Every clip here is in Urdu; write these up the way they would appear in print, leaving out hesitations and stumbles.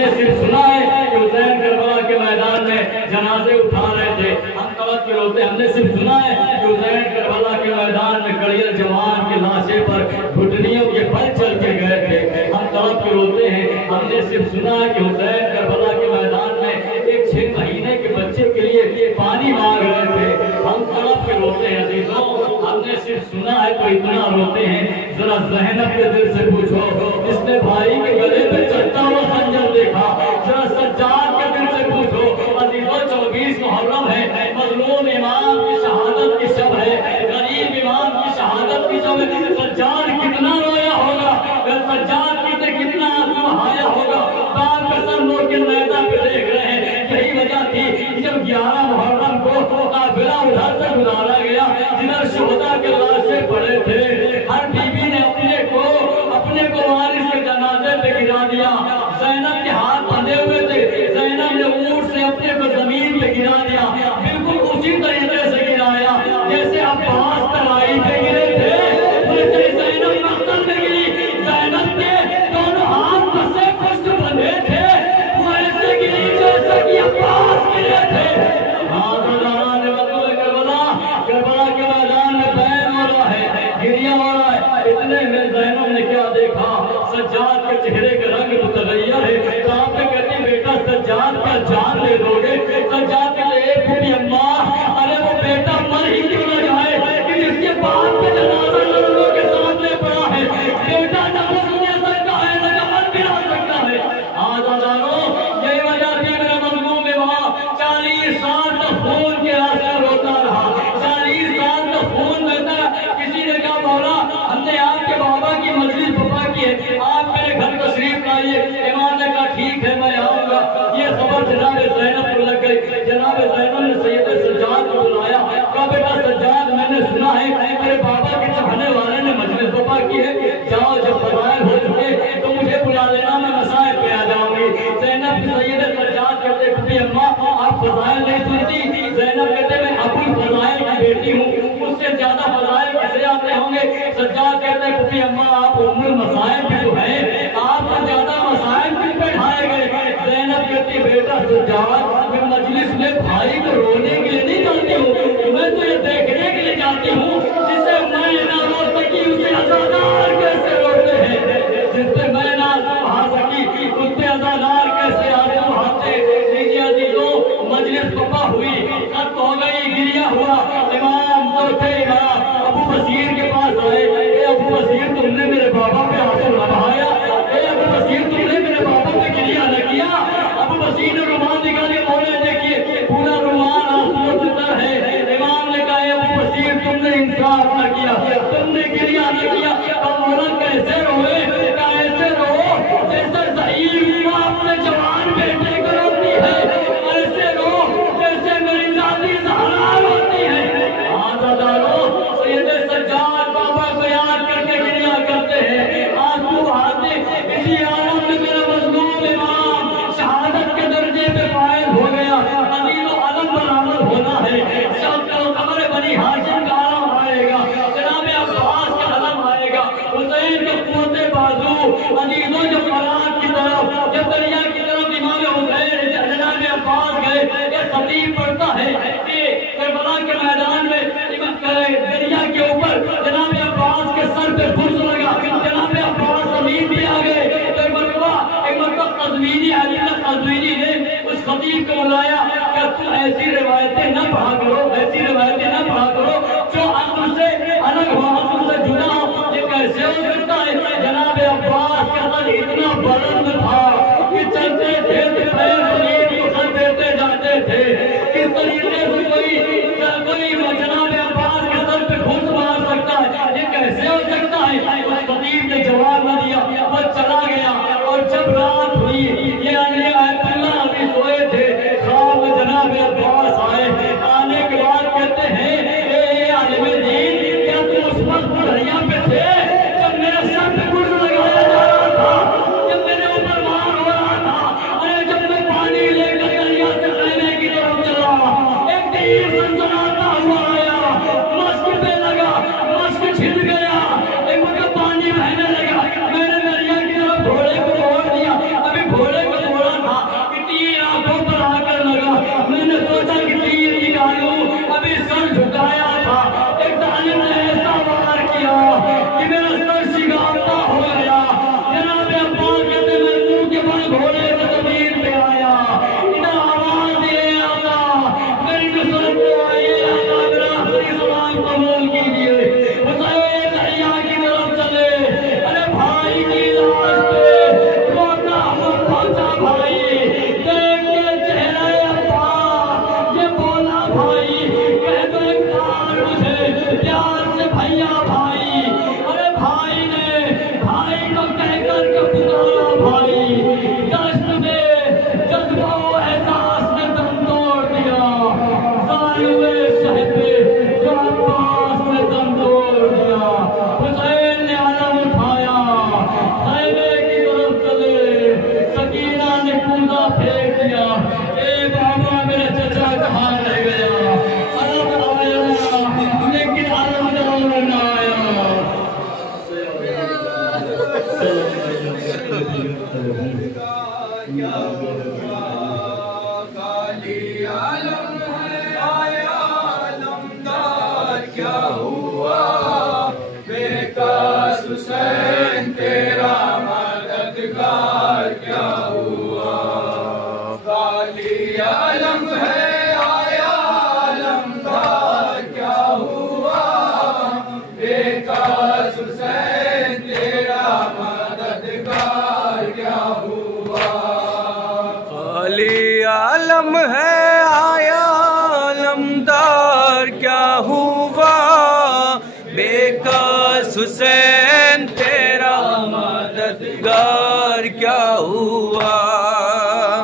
نے صرف سنا ہے کہ حسین کربلا کے میدان میں جنازے اٹھا رہے تھے، ہم تڑپ کے روتے ہیں۔ ہم نے صرف سنا ہے کہ حسین کربلا کے میدان میں کڑیل جوان کی لاشیں پر گھٹنیوں کے بل چل کے گئے تھے، ہم تڑپ کے روتے ہیں۔ ہم نے صرف سنا ہے کہ حسین کربلا کے میدان میں ایک 6 مہینے کے بچے کے لیے پانی مانگ رہے تھے، ہم تڑپ کے روتے ہیں عزیزوں۔ ہم نے صرف سنا ہے تو اتنا روتے ہیں، ذرا زینب کے دل سے پوچھو جس نے بھائی کے گلے پہ چلتا ہوا خنجر دیکھا، ذرا سجاد کے دل سے پوچھو عزیزوں۔ 24 محرم ہے، مظلوم امام کی شہادت کی شب ہے، غریب امام کی شہادت کی شب ہے، سجاد کتنا رویا ہوگا، سجاد کتنا آنسو بہایا ہوگا، باپ کا سر لوگ کے نیزہ پہ دیکھ رہے ہیں۔ یہی وجہ تھی جب 11 محرم کو قافلہ ادھر سے گزارا گیا جدھر شہداء کے لاشیں پڑے تھے، ہر بیوی نے اپنے کو وارث کے جنازے پہ گرا دیا۔ زینب کے ہاتھ بندھے ہوئے تھے، زینب نے اونٹ سے اپنے کو زمین پہ گرا دیا، بالکل اسی طریقے سے گرایا جیسے عباس ترائی پہ گرے تھے، ویسے زینب مقتل میں گری۔ زینب کے دونوں ہاتھ پسے پشت بندھے تھے، وہ ایسے گری جیسے کہ عباس گرے تھے۔ کربلا کے میدان میں بین ہو رہا ہے، گریا ہو رہا ہے، اتنے میں زینب نے کیا دیکھا؟ سجاد کے چہرے کا رنگ متغیر ہے۔ تو آپ نے کہتی بیٹا سجاد کا جان لے دو گے؟ سجاد کے لئے پھوپی اماں، ارے وہ بیٹا مر ہی کیوں نہ جائے کہ جس کے بعد میں جنازہ لوگوں کے سامنے پڑا ہے، بیٹا نہ مسلم لے سکتا ہے نہ کمر بھی لا سکتا ہے۔ آزادانوں، یہی وجہ تھی میرے مظلوم میں وہاں 40 سال تک خون کے آنسو روتا رہا، 40 سال تک خون بہتا رہا۔ کسی نے کہا مولا ہم نے آپ کے بابا کی مجلس بپا کی ہے، آپ میرے گھر تشریف لائیے۔ امام نے کہا ٹھیک ہے میں آؤں گا۔ یہ خبر جناب زینب کو لگ گئی، جناب زینب نے سید سجاد کو بلایا، کہا بیٹا سجاد میں نے سنا ہے میرے بابا کے چڑھنے والے نے مجلس بپا کی ہے، جاؤ جب فضائل ہو چکے تو مجھے بلا لینا، میں مسائل پہ آ جاؤں گی۔ زینب سید سجاد کہتے پھوپھی اماں آپ فضائل نہیں سنتی؟ زینب کہتے میں ابو الفضائل کی بیٹی ہوں، اس سے زیادہ فضائل کیسے آتے ہوں گے؟ سجاد کہتے ہیں پھوپھی اماں آپ ام المصائب بھی تو ہیں، آپ سے زیادہ مسائل بھی بیٹھائے گئے۔ زینب کہتی بیٹا سجاد میں مجلس میں بھائی کو رونے کے لیے نہیں جاتی ہوں، میں تو یہ دیکھنے کے لیے جاتی ہوں جسے میں نہ رو سکی اسے عزادار کیسے روتے ہیں، جس پہ میں نہ بہا سکی اس پہ عزادار کیسے آنسو بہاتے۔ لیجیے عزیزوں، مجلس بپا ہوئی، ختم ہو گئی، گریا ہوا۔ امام تو تھے امام ابو بصیر کے پاس آئے، اے ابو بصیر تم نے میرے بابا پہ آنسو نہ بہایا، اے ابو بصیر تم نے میرے بابا پہ گریا نہ کیا۔ ابو بصیر نے رومال نکالی، مولا دیکھیے پورا رومال آنسو سے تر ہے۔ امام نے کہا اے ابو بصیر تم نے انصاف نہ کیا، تم نے گریا نہ کیا۔ اب مولا کیسے روئے؟ کیسے رو جیسے ضعیف ماں اپنے جوان بیٹے کو روتی ہے، ایسے رو جیسے میری دادی زہرا روتی ہے۔ آزاداروں، سید سجاد بابا کو یاد کر کے گریا کرتے ہیں، آنسو بہاتے۔ اسی عالم میں میرا مظلوم امام شہادت کے درجے پہ فائز ہو گیا۔ عزیز و علم برآمد ہونا ہے، شمس و قمر بنی ہاشم کا علم آئے گا، جناب عباس کا علم آئے گا، حسین کے قوت بازو۔ عزیزوں جب فرات کی طرف، جب دریا کی طرف امام حسین جناب عباس گئے، یہ خطیب پڑھتا ہے کہ کربلا کے میدان میں دریا کے اوپر جناب عباس کے سر پہ فرس لگا، جناب عباس زمین بھی آ گئے۔ ایک مرتبہ قزوینی علی قزوینی نے اس خطیب کو بلایا کہ تم ایسی روایتیں نہ پڑھا کرو، ایسی روایتیں نہ پڑھا کرو جو عقل سے الگ ہو، عقل سے جدا ہو، یہ کیسے ہو سکتا ہے؟ جناب عباس کا قد اتنا بلند تھا کہ چلتے تھے تو پیر زمین کو خط دیتے جاتے تھے۔ کس طریقے سے کوئی جناب عباس کے سر پہ گھس مار سکتا ہے؟ یہ کیسے ہو سکتا ہے؟ اس خطیب نے جواب نہ دیا، وہ چلا گیا۔ اور جب رات ہوئی، یہ آیت اللہ ابھی سوئے تھے، خواب میں جناب عباس آئے، آنے کے بعد کہتے ہیں اے عالم دین کیا تم اس وقت دریا پہ تھے جب میرے سر پہ گھس لگایا جا رہا تھا، جب میرے اوپر وار ہو رہا تھا، ارے جب میں پانی لے کر دریا سے خیمے کی طرف چلا، ایک تیر سنسناتا ہوا آیا، مشک پہ لگا، مشک چھن گیا، ایک وقت پانی بہنے لگا، میں نے دریا کی طرف گھوڑے کو موڑ دیا، ابھی گھوڑے کو کیا ہوا خالی عالم ہے آیا علمدار کیا ہوا بے کاس حسین تیرا مددگار کیا ہوا خالی عالم ہے آیا علمدار کیا ہوا بے کاس حسین تیرا مددگار کیا ہوا خالی عالم ہے آیا علمدار کیا ہوا بے کاس حسین تیرا مددگار کیا ہوا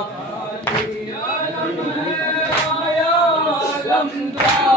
خالی عالم ہے آیا علمدار